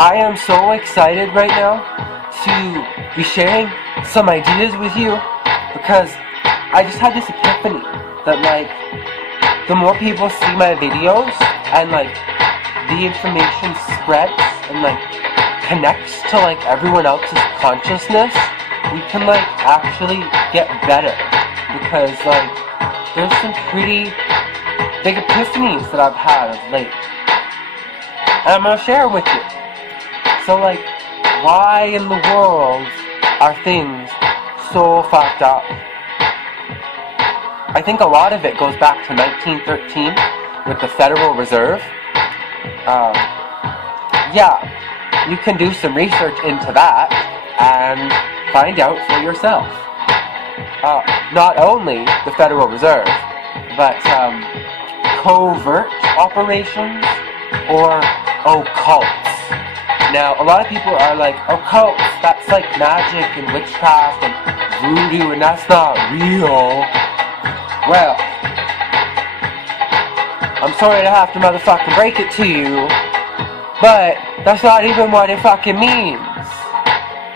I am so excited right now to be sharing some ideas with you, because I just had this epiphany that, like, the more people see my videos and, like, the information spreads and, like, connects to, like, everyone else's consciousness, we can, like, actually get better. Because, like, there's some pretty big epiphanies that I've had of late, and I'm gonna share with you. So, like, why in the world are things so fucked up? I think a lot of it goes back to 1913 with the Federal Reserve. Yeah, you can do some research into that and find out for yourself. Not only the Federal Reserve, but covert operations or occults. Now, a lot of people are like, occults, that's like magic and witchcraft and voodoo, and that's not real. Well, I'm sorry to have to motherfucking break it to you, but that's not even what it fucking means.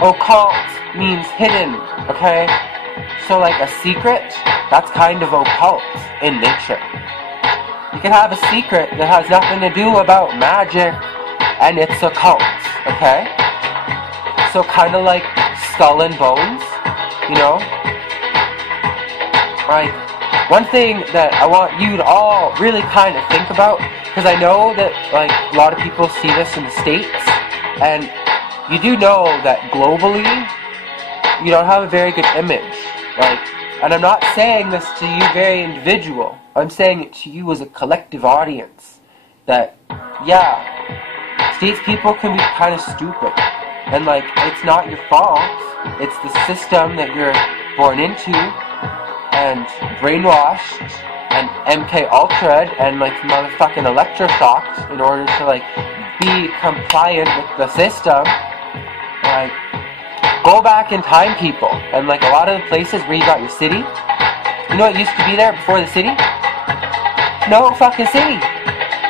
Occult means hidden, okay? So, like, a secret, that's kind of occult in nature. You can have a secret that has nothing to do about magic, and it's occult, okay? So, kind of like skull and bones, you know? Like, one thing that I want you to all really kind of think about, because I know that, like, a lot of people see this in the States, and you do know that globally, you don't have a very good image. Like, and I'm not saying this to you very individual, I'm saying it to you as a collective audience, that, yeah, States people can be kind of stupid, and, like, it's not your fault, it's the system that you're born into, and brainwashed, and MK Ultra'd, and, like, motherfucking electroshocked in order to, like, be compliant with the system. Like, go back in time, people, and, like, a lot of the places where you got your city, you know what used to be there before the city? No fucking city.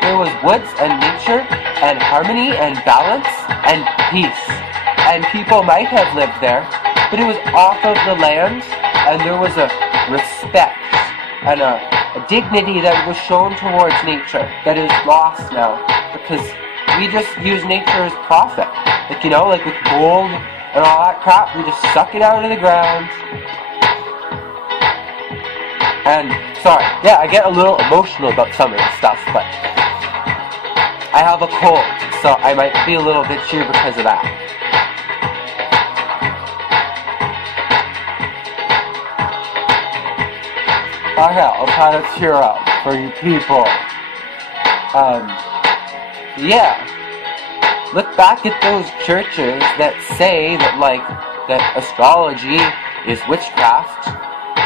There was woods and nature and harmony and balance and peace, and people might have lived there, but it was off of the land, and there was a respect and a dignity that was shown towards nature that is lost now, because we just use nature as profit. Like, you know, like with gold and all that crap, we just suck it out of the ground. And, sorry, yeah, I get a little emotional about some of this stuff, but I have a cold, so I might be a little bitchier because of that. Okay, I'll try to cheer up for you people. Yeah. Look back at those churches that say that, like, that astrology is witchcraft,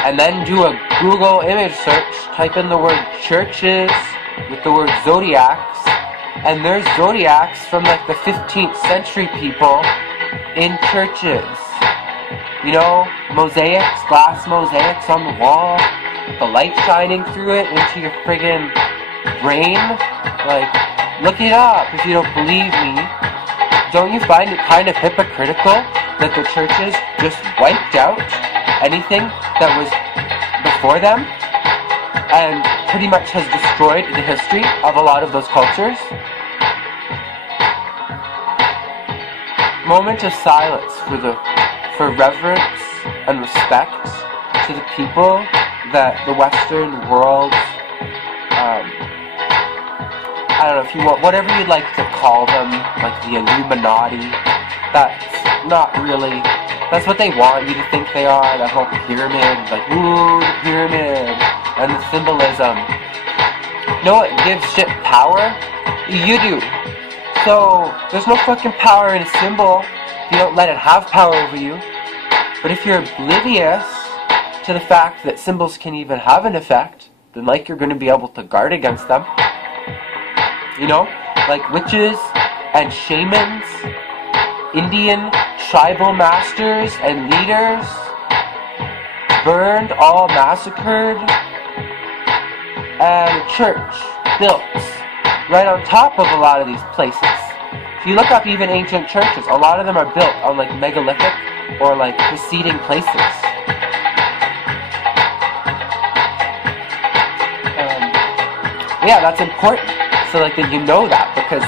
and then do a Google image search, type in the word churches with the word zodiacs, and there's zodiacs from, like, the 15th century people in churches. You know, mosaics, glass mosaics on the wall, the light shining through it into your friggin' brain. Like, look it up if you don't believe me. Don't you find it kind of hypocritical that the churches just wiped out anything that was before them and pretty much has destroyed the history of a lot of those cultures? Moment of silence for reverence and respect to the people that the Western world, I don't know if you want, whatever you'd like to call them, like the Illuminati, that's not really, that's what they want you to think they are, that whole pyramid, like, ooh, the pyramid, and the symbolism. You know what gives shit power? You do. So, there's no fucking power in a symbol if you don't let it have power over you. But if you're oblivious to the fact that symbols can even have an effect, then, like, you're going to be able to guard against them. You know? Like witches and shamans, Indian tribal masters and leaders, burned, all massacred, and a church built right on top of a lot of these places. If you look up even ancient churches, a lot of them are built on like megalithic or like preceding places. Yeah, that's important. So like that you know that, because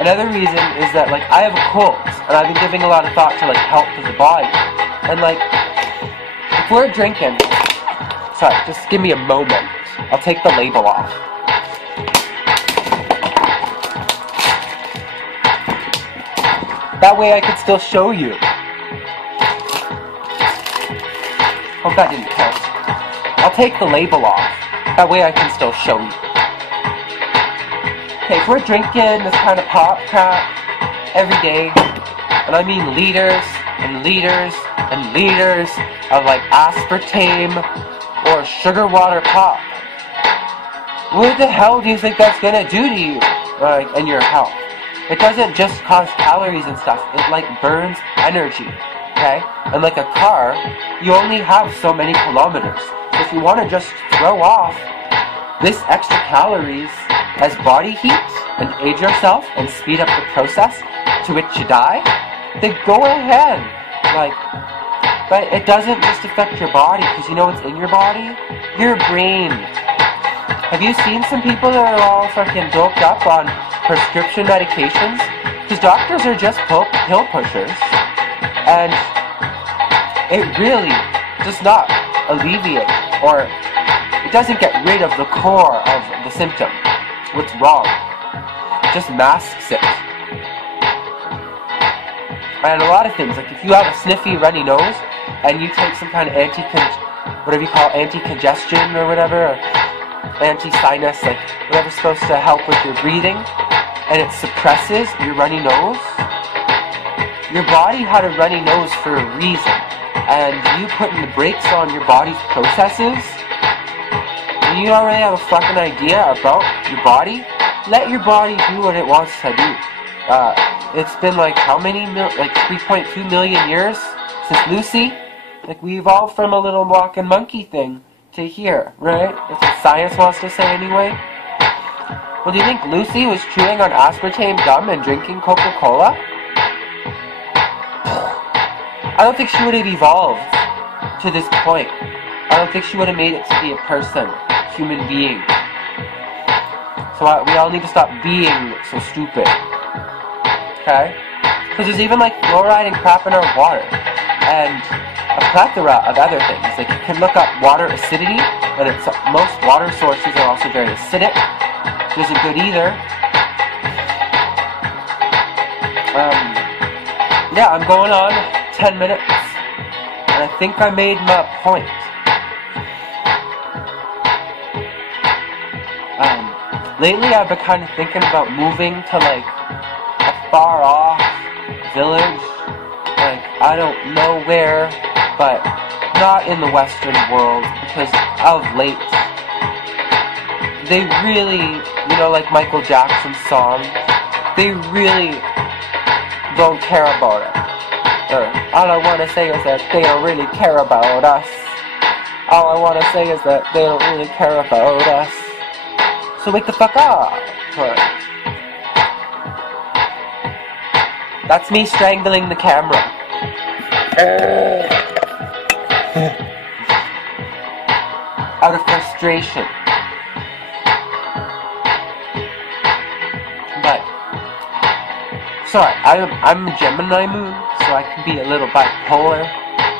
another reason is that like I have a cold and I've been giving a lot of thought to like health of the body. And like if we're drinking, sorry, just give me a moment. I'll take the label off. That way I could still show you. Hope that didn't count. I'll take the label off. That way I can still show you. Okay, if we're drinking this kind of pop crap every day, and I mean liters and liters and liters of like aspartame or sugar water pop, what the hell do you think that's gonna do to you, like, and your health? It doesn't just cause calories and stuff, it like burns energy, okay? And like a car, you only have so many kilometers. If you want to just throw off this extra calories as body heat and age yourself and speed up the process to which you die, then go ahead. Like, but it doesn't just affect your body, because you know what's in your body? Your brain. Have you seen some people that are all fucking doped up on prescription medications? Because doctors are just pill pushers, and it really does not alleviate, or it doesn't get rid of the core of the symptom. What's wrong? It just masks it. And a lot of things, like if you have a sniffy, runny nose, and you take some kind of whatever you call anti-congestion or whatever, or anti-sinus, like whatever's supposed to help with your breathing, and it suppresses your runny nose, your body had a runny nose for a reason, and you putting the brakes on your body's processes, and you don't really have a fucking idea about your body, let your body do what it wants to do. It's been like how many, like 3.2 million years since Lucy? Like we evolved from a little walking monkey thing to here, right? That's what science wants to say anyway. Well, do you think Lucy was chewing on aspartame gum and drinking Coca-Cola? I don't think she would have evolved to this point. I don't think she would have made it to be a person, human being. So we all need to stop being so stupid. Okay? Because there's even like fluoride and crap in our water. And a plethora of other things. Like you can look up water acidity, and most water sources are also very acidic. Which isn't good either. Yeah, I'm going on 10 minutes. And I think I made my point. Lately I've been kind of thinking about moving to like a far off village, like I don't know where, but not in the Western world, because of late they really, you know, like Michael Jackson's song, they really don't care about it. Or all I want to say is that they don't really care about us. All I want to say is that they don't really care about us. So wake the fuck up. That's me strangling the camera. Out of frustration. But sorry, I'm a Gemini moon, so I can be a little bipolar,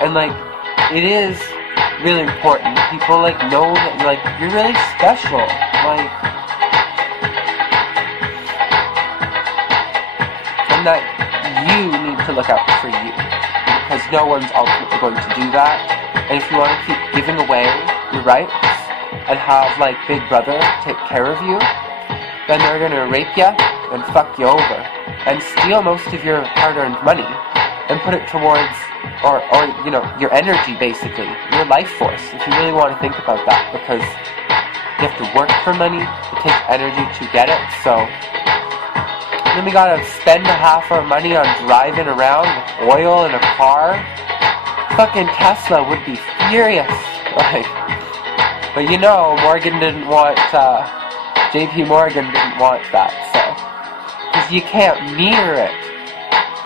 and like it is really important. People like know that you're really special. Like, and that you need to look out for you, because no one's ultimately going to do that. And if you want to keep giving away your rights and have like Big Brother take care of you, then they're gonna rape you and fuck you over and steal most of your hard-earned money and put it towards, or you know, your energy, basically, your life force, if you really want to think about that, because you have to work for money, it takes energy to get it. So then we gotta spend half our money on driving around with oil in a car. Fucking Tesla would be furious. Like, but you know, Morgan didn't want, JP Morgan didn't want that, so. Because you can't meter it.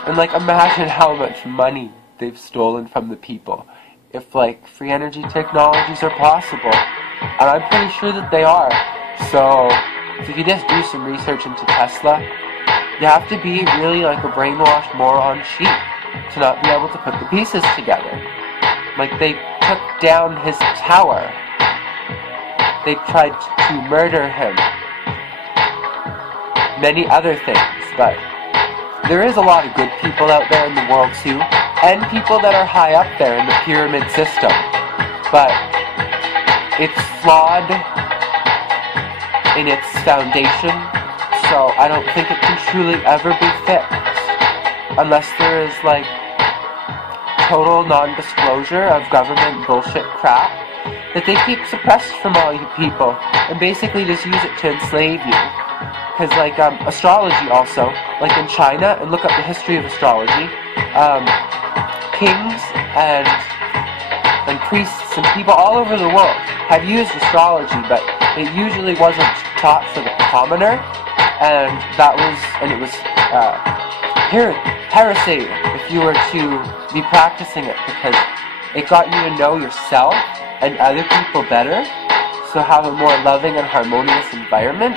And like, imagine how much money they've stolen from the people. If like free energy technologies are possible, and I'm pretty sure that they are. So if you just do some research into Tesla, you have to be really like a brainwashed moron sheep to not be able to put the pieces together. Like, they took down his tower. They tried to murder him. Many other things, but there is a lot of good people out there in the world too, and people that are high up there in the pyramid system. But it's flawed in its foundation, so I don't think it can truly ever be fixed unless there is like total non-disclosure of government bullshit crap that they keep suppressed from all you people and basically just use it to enslave you. Because like astrology also, like in China, and look up the history of astrology, kings and priests and people all over the world have used astrology, but it usually wasn't taught for the commoner, and it was heresy if you were to be practicing it, because it got you to know yourself and other people better, so have a more loving and harmonious environment.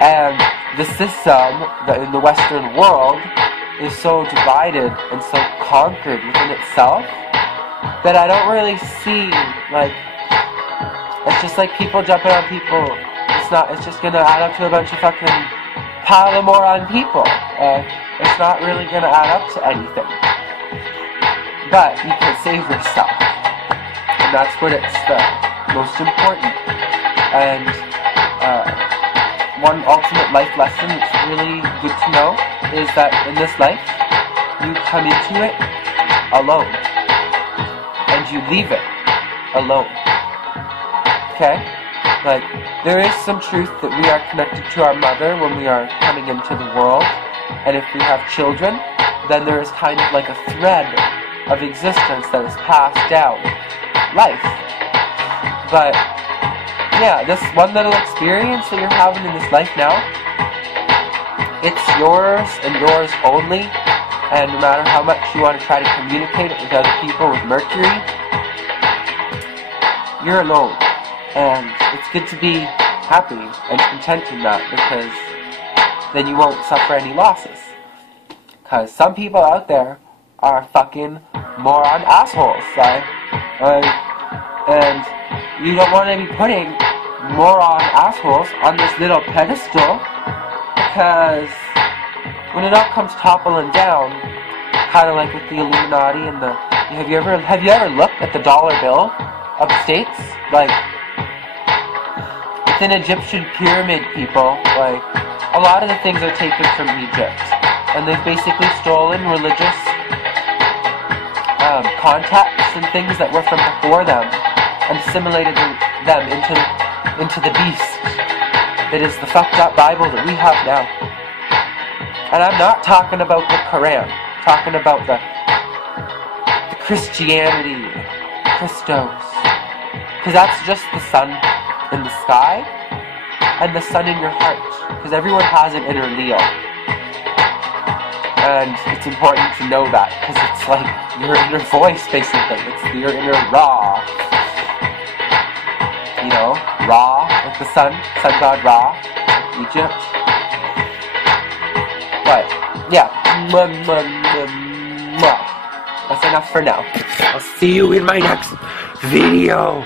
And the system that in the Western world is so divided and so conquered within itself that I don't really see, like, it's just like people jumping on people. It's just gonna add up to a bunch of fucking pile of moron people. It's not really gonna add up to anything. But you can save yourself. And that's what it's the most important. And one ultimate life lesson that's really good to know is that in this life, you come into it alone. And you leave it alone. Okay? Like, there is some truth that we are connected to our mother when we are coming into the world. And if we have children, then there is kind of like a thread of existence that is passed down. Life. But yeah, this one little experience that you're having in this life now, it's yours and yours only, and no matter how much you want to try to communicate it with other people with Mercury, you're alone. And it's good to be happy and content in that, because then you won't suffer any losses. Because some people out there are fucking moron assholes, right? And you don't want to be putting moron assholes on this little pedestal, because when it all comes toppling down, kind of like with the Illuminati and the, have you ever looked at the dollar bill of the States? Like, it's an Egyptian pyramid, people. Like, a lot of the things are taken from Egypt, and they've basically stolen religious contexts and things that were from before them and assimilated them into the beast that is the fucked up Bible that we have now. And I'm not talking about the Quran. I'm talking about the Christianity, Christos. Because that's just the sun in the sky and the sun in your heart. Because everyone has an inner Leo. And it's important to know that, because it's like your inner voice, basically. It's your inner Ra. You know, Ra, like the sun god Ra, like Egypt. But, yeah. That's enough for now. I'll see you in my next video.